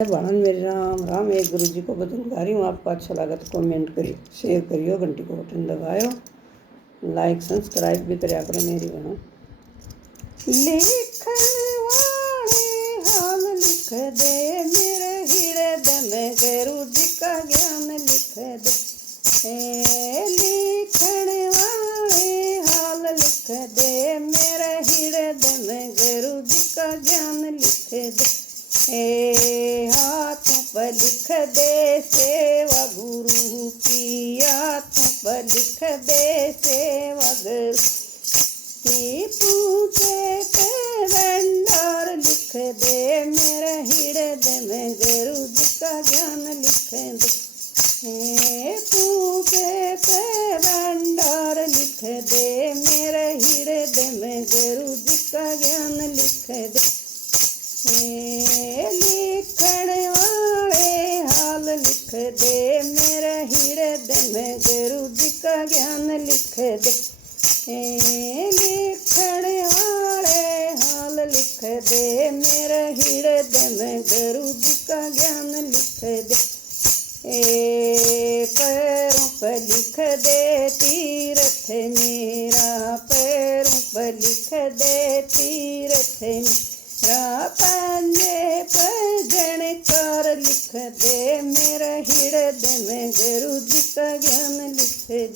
भाणन मेरे राम राम। एक गुरु जी को भजन गा रही हूँ। आपको अच्छा लगा तो कमेंट करिए, शेयर करियो, घंटी को बटन दबायो, लाइक सब्सक्राइब भी करा करो मेरी बहनों। लिखण वाले हाल लिख दे मेरे हृदय में, गुरु जी का ज्ञान लिख दे। लिखण वाले हाल लिख दे मेरे हृदय में, गुरु जी का ज्ञान लिख दे। हाथों पर लिख दे सेवा गुरु की, हाथों पर लिख दे सेवा गुरु की। पूछे पे भंडार लिख दे मेरे हृदय में, गुरु जी का ज्ञान लिख दे। पूछे पे भंडार लिख दे मेरे हृदय में, गुरु जी का ज्ञान लिख दे। लिखण वाले हाल लिख दे मेरे हृदय में, गुरु जी का ज्ञान लिख दे। लिखण वाले हाल लिख दे मेरे हृदय में, गुरु जी का ज्ञान लिख दे। पैरों पर लिख दे तीर्थ मेरा, पैरों पर लिख दे तीर्थ मेरा। पंजे पर जणकार लिख दे मेरे हृदय में, गुरु जी का ज्ञान लिख दे।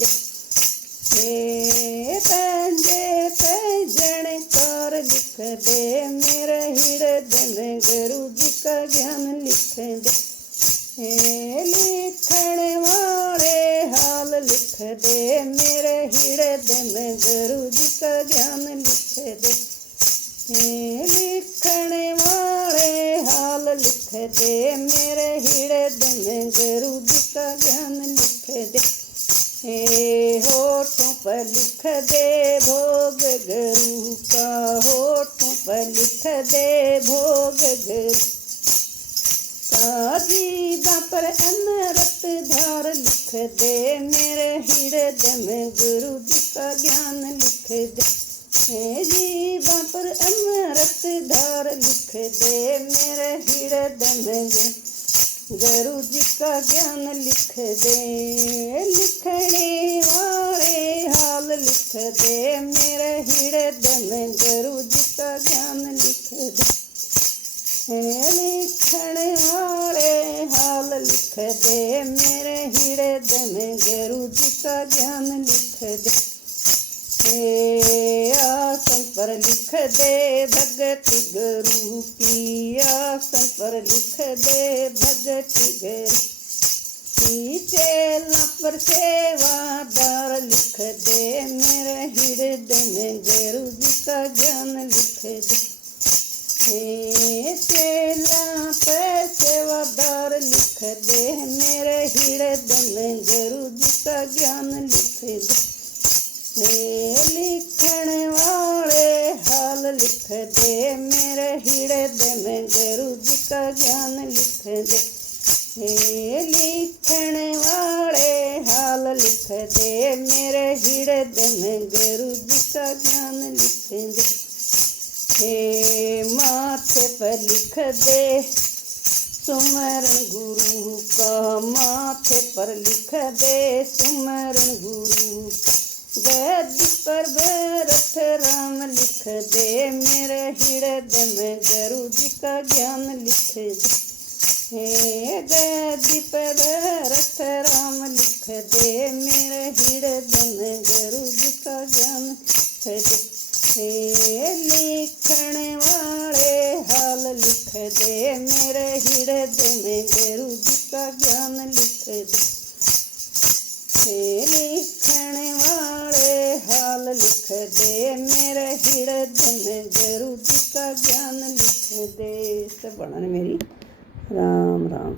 पंजे पर जणकार लिख दे मेरे हृदय में, गुरु जी का ज्ञान लिख दे। लिखण वाले हाल लिख दे मेरे हृदय में, गुरु जी का ज्ञान लिख दे। लिखण वाले हाल लिख दे मेरे हृदय में, गुरु जी का ज्ञान लिख दे। होठों पर लिख दे भोग गुरु का, होठों पर लिख दे भोग गुरु का। जीभा पर अमृत धार लिख दे मेरे हृदय में, गुरु जी का ज्ञान लिख दे। जीभा पर अमृत धार लिख दे मेरे हृदय में, गुरु जी का ज्ञान लिख दे। लिखने वाले हाल लिख दे मेरे हृदय में, गुरु जी का ज्ञान लिख दे। लिखण वाले हाल लिख दे मेरे हृदय में, गुरु जी का ज्ञान लिख दे। आसन पर लिख दे भगति गुरु की, आसन पर लिख दे भगति गुरु की। चेला पर सेवादार लिख दे मेरे हृदय में, गुरु जी का ज्ञान लिख दे। चेला पर सेवादार लिख दे मेरे हृदय में, गुरु जी का ज्ञान लिख दे। लिखण वाले हाल लिख दे मेरे हृदय में, गुरु जी का ज्ञान लिख दे। लिखण वाले हाल लिख दे मेरे हृदय में, गुरु जी का ज्ञान लिख दे। माथे पर लिख दे सुमरन गुरु का, माथे पर लिख दे सुमरन गुरु का। गद्दी पर भरत राम लिख दे मेरे हृदय में, गुरु जी का ज्ञान लिख दे। गद्दी पर भरत राम लिख दे मेरे हृदय में, गुरु जी का ज्ञान लिख दे। लिखण वाले हाल लिख दे मेरे हृदय में, गुरु जी का ज्ञान लिख दे। लिखण वाले हाल लिख दे मेरे हृदय में, गुरु जी का ज्ञान लिख दे। सब बढ़ाने मेरी राम राम।